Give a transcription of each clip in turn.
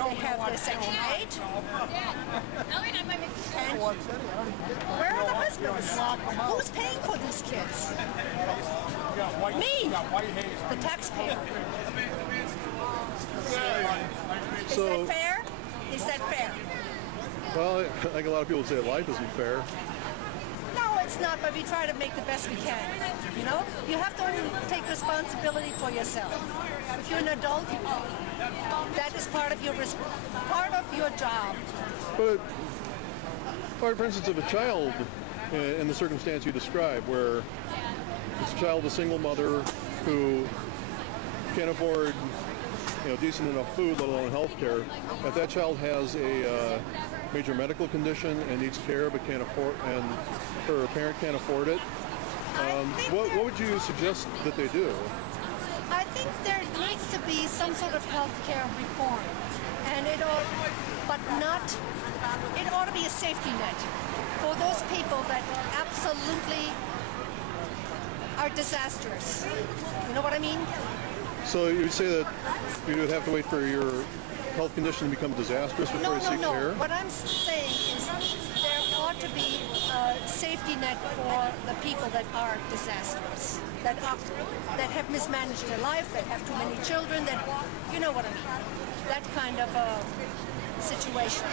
They have their Section 8. And where are the husbands? Who's paying for these kids? Me, the taxpayer. Is that fair? Is that fair? Well, I think a lot of people say life isn't fair. No, it's not, but we try to make the best we can. You know? You have to only take responsibility for yourself. If you're an adult, that is part of your job. But, for instance, if a child, in the circumstance you describe, where it's a child, a single mother who can't afford decent enough food, let alone health care, if that child has a major medical condition and needs care but can't afford, and her parent can't afford it, what would you suggest that they do? I think there needs to be some sort of health care reform, and it ought to be a safety net for those people that absolutely are disastrous. You know what I mean? So you would say that you would have to wait for your health condition to become disastrous before you seek care? No. What I'm saying is there ought to be a safety net for the people that are disastrous, that have mismanaged their life, that have too many children, that, you know what I mean, that kind of situation.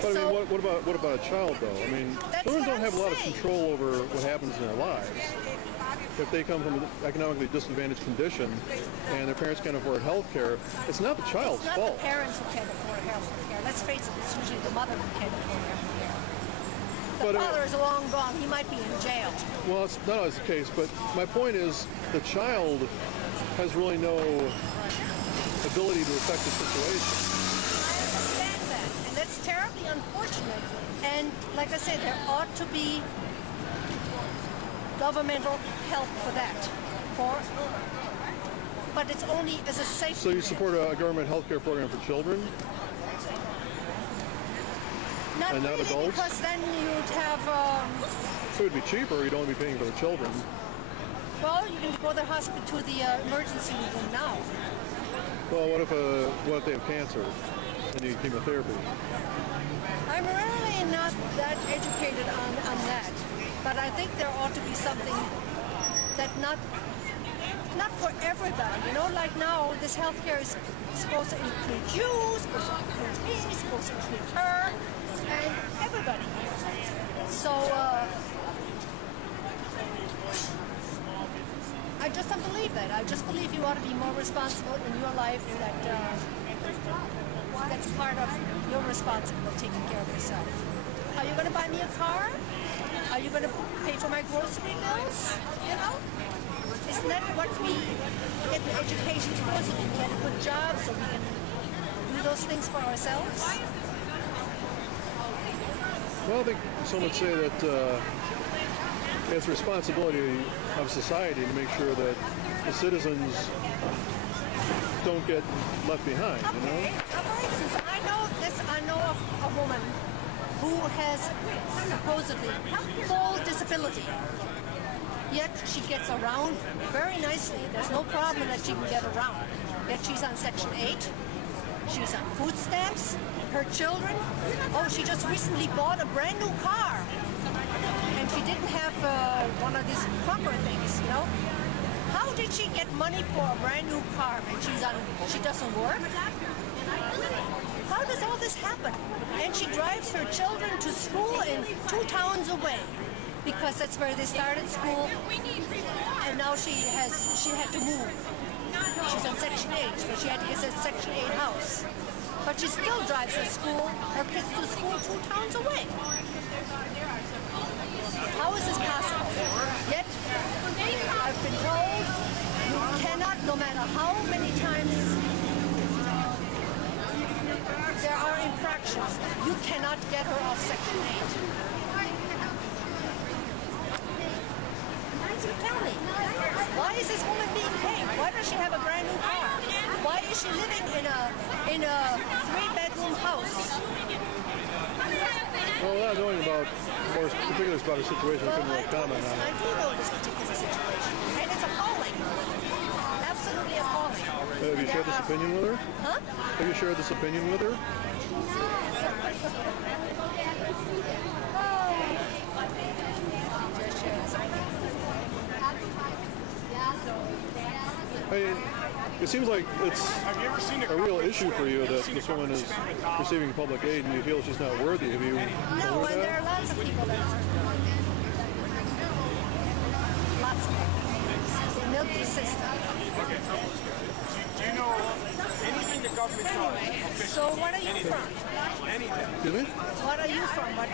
But I mean, what about a child, though? I mean, children don't have a lot of control over what happens in their lives. If they come from an economically disadvantaged condition and their parents can't afford health care, it's not the child's fault. It's not the parents who can't afford health care. Let's face it, it's usually the mother who can't afford health care. The father is long gone. He might be in jail. Well, it's not always the case, but my point is the child has really no ability to affect the situation. I understand that, and that's terribly unfortunate. And like I said, there ought to be governmental help for that. But it's only as a safety. So you support a government health care program for children? Not and really, not adults? because then you'd have... So it would be cheaper, you'd only be paying for the children. Well, you can go to the hospital, to the emergency room now. Well, what if they have cancer and need chemotherapy? I'm really not that educated on that. But I think there ought to be something that not for everybody. You know, like now, this healthcare is supposed to include you, supposed to include me, supposed to include her, and everybody. So I just don't believe that. I just believe you ought to be more responsible in your life. That's part of your responsibility, taking care of yourself. Are you going to buy me a car? Are you going to pay for my grocery bills? You know? Isn't that what we get an education for, so we can get a good job, so we can do those things for ourselves? Well, I think some would say that it's the responsibility of society to make sure that the citizens don't get left behind, you know? For instance, I know of a woman who has supposedly full disability, yet she gets around very nicely. There's no problem that she can get around. Yet she's on Section 8, she's on food stamps, her children, she just recently bought a brand new car, and she didn't have one of these proper things, you know? How did she get money for a brand new car when she doesn't work? How does all this happen? And she drives her children to school in 2 towns away, because that's where they started school, and now she had to move. She's on Section 8, so she had to get a Section 8 house. But she still drives her kids to school 2 towns away. How is this possible? Yet, I've been told you cannot, no matter how many times there are infractions, you cannot get her off Section 8. Tell me, why is this woman being paid? Why does she have a brand new car? Why is she living in a 3-bedroom house? Well, without knowing about more particulars about her situation, I couldn't really comment on it. I do know this particular situation, and it's appalling. Absolutely appalling. Have you shared this opinion with her? Huh? Have you shared this opinion with her? It seems like it's a real issue for you that this woman is receiving public aid and you feel she's not worthy. Have you No, told her and there that? are lots of people that aren't. Lots of people. They milk the system. Okay. Do you know anything the government does? So what are you from? Anything. Excuse me? What are you from? What